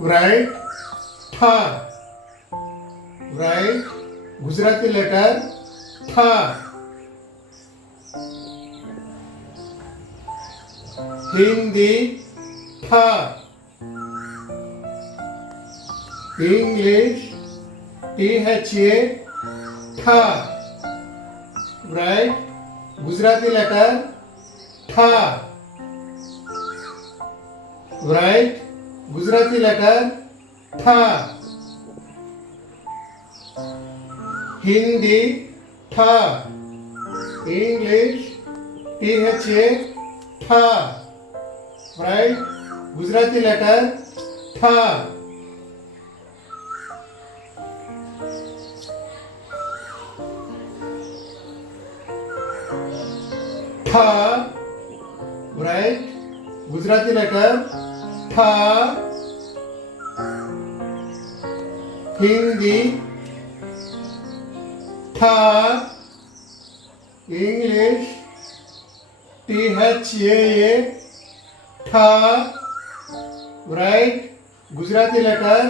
write tha. Write Gujarati letter tha. Hindi tha. English tha tha. Write Gujarati letter tha. Write Gujarati letter tha. Hindi tha. English tha tha. Write Gujarati letter tha. Tha. Write Gujarati letter tha. Hindi tha. English tha tha. Write Gujarati letter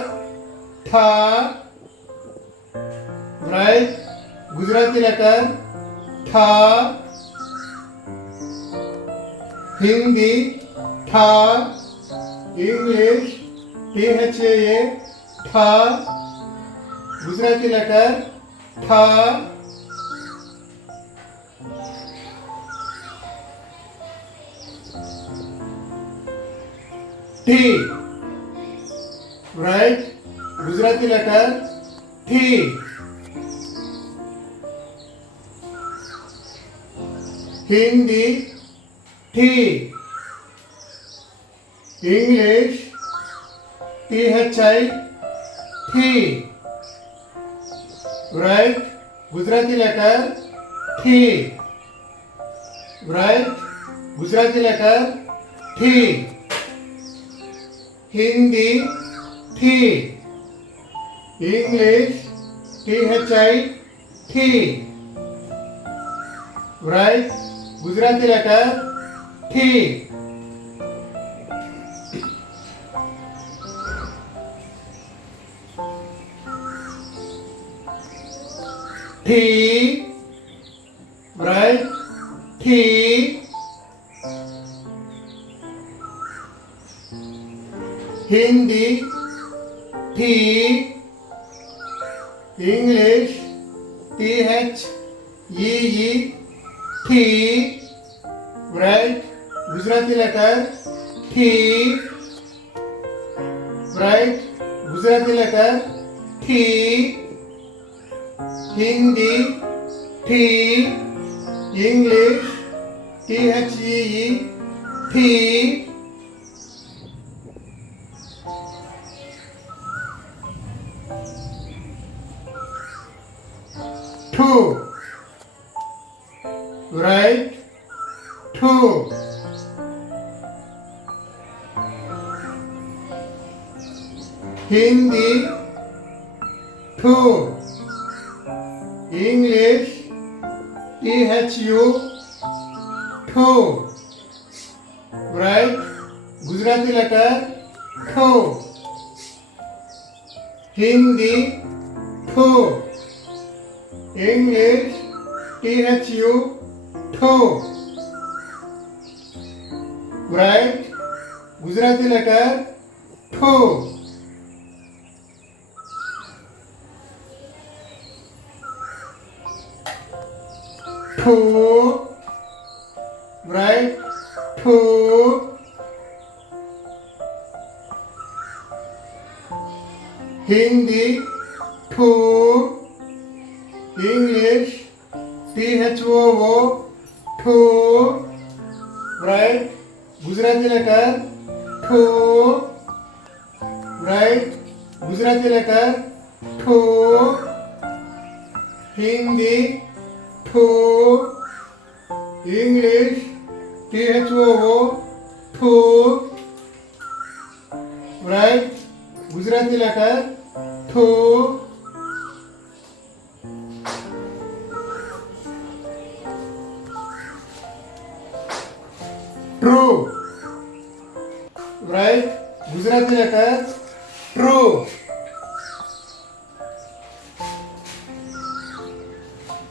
tha. Write Gujarati letter tha. Hindi tha. English tha tha. Gujarati letter tha. T. Write Gujarati letter T. Hindi T. English thi. Write Gujarati letter thi. Write Gujarati letter thi. Hindi thi. English thi. Write Gujarati letter thi. Thi. Write thi. Hindi thi. English thi. Write Gujarati letter thi. Write Gujarati letter thi. Hindi thi. English thi. Two. Write two. Hindi two. English two. Write Gujarati letter two. Hindi two. English two. Write Gujarati letter two. Two. Write two. Hindi two. English two. Write Gujarati letter two. Write Gujarati letter two. Hindi two. English two. Write Gujarati letter two. True. Write Gujarati letter true.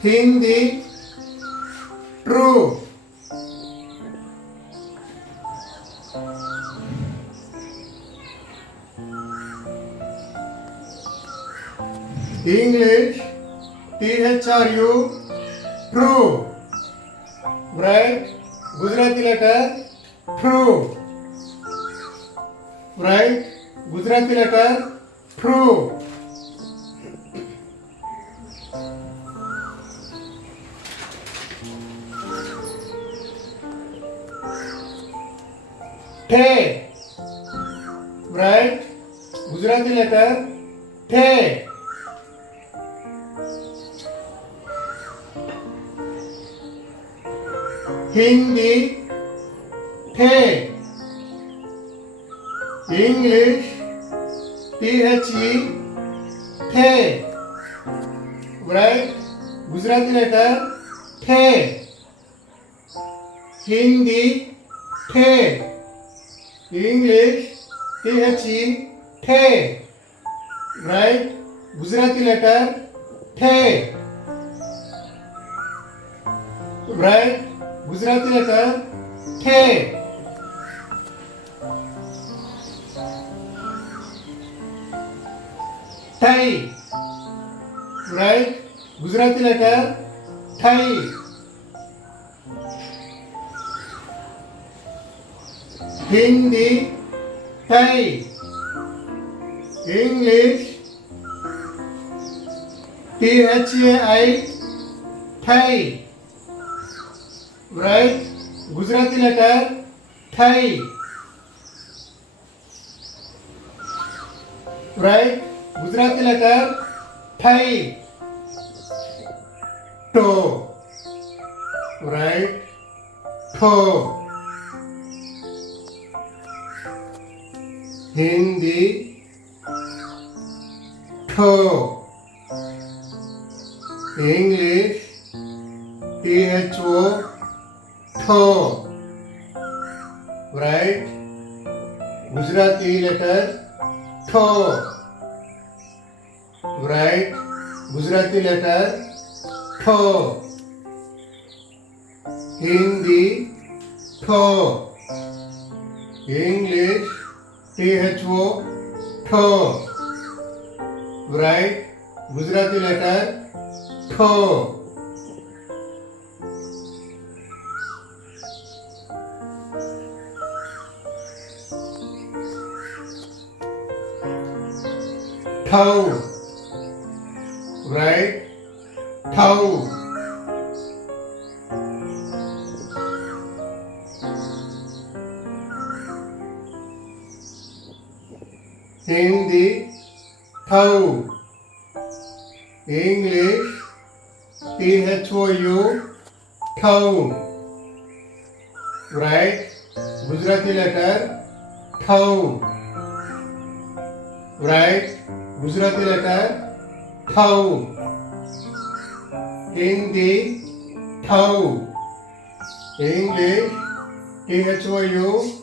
Hindi, true. English, THRU, true. Right? Gujarati letter, true. Right? Gujarati letter, true. The. Right? Gujarati letter, the. Hindi, the. English, THE, the. Right? Gujarati letter, the. Hindi, the. English, THE, the. Right? Gujarati letter, the. Right? Gujarati letter, the. Thai. Right? Gujarati letter, Thai. Hindi, Thai. English, THAI, Thai. Right? Gujarati letter, Thai. Right? Gujarati letter, Thai. To. Right? To. Hindi, to. English, THO, to. Right? Gujarati letter, to. Right? Gujarati letter, to. Hindi, to. English, THO, to. Right? Gujarati letter, to. Thou. Right? Thou. Hindi, thou. English, THOU, thou. Right? Gujarati letter, thou. Right? Gujarati letter, thou. Hindi, thou. English, THOU,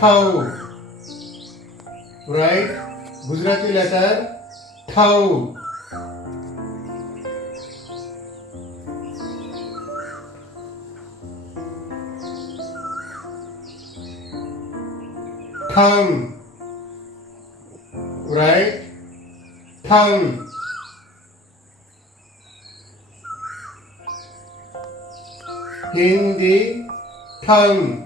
thou. Right? Gujarati letter, thou. Thumb. Right? Thumb. Hindi, thumb.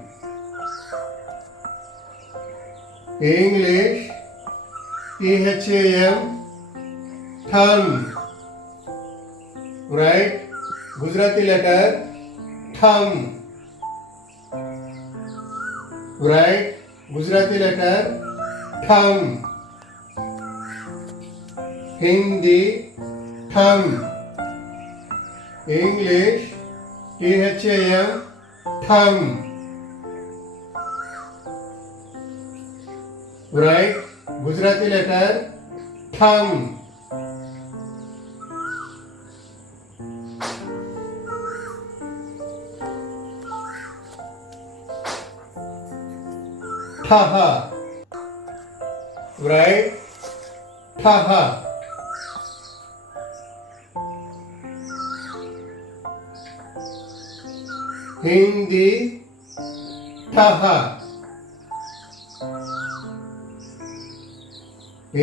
English, THAM, thumb. Right? Gujarati letter, thumb. Right? Gujarati letter, thumb. Hindi, thumb. English, THAM, thumb. Right? Gujarati letter, thumb. Thaha. Right? ઠાહા हिंदी ઠાહા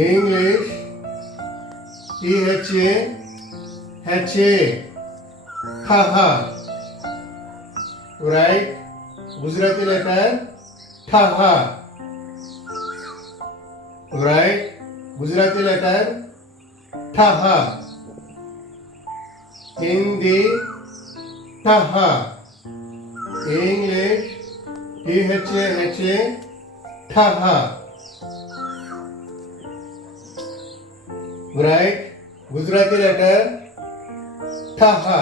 English THA ઠાહા right Gujarati letter ઠાહા right Gujarati letter ઠાહા हिंदी ઠાહા English THA ઠાહા right Gujarati letter ઠાહા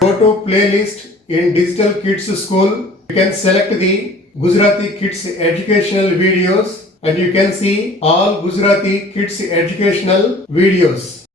Go to playlist in Digital Kids School. You can select the Gujarati Kids educational videos and you can see all Gujarati Kids educational videos.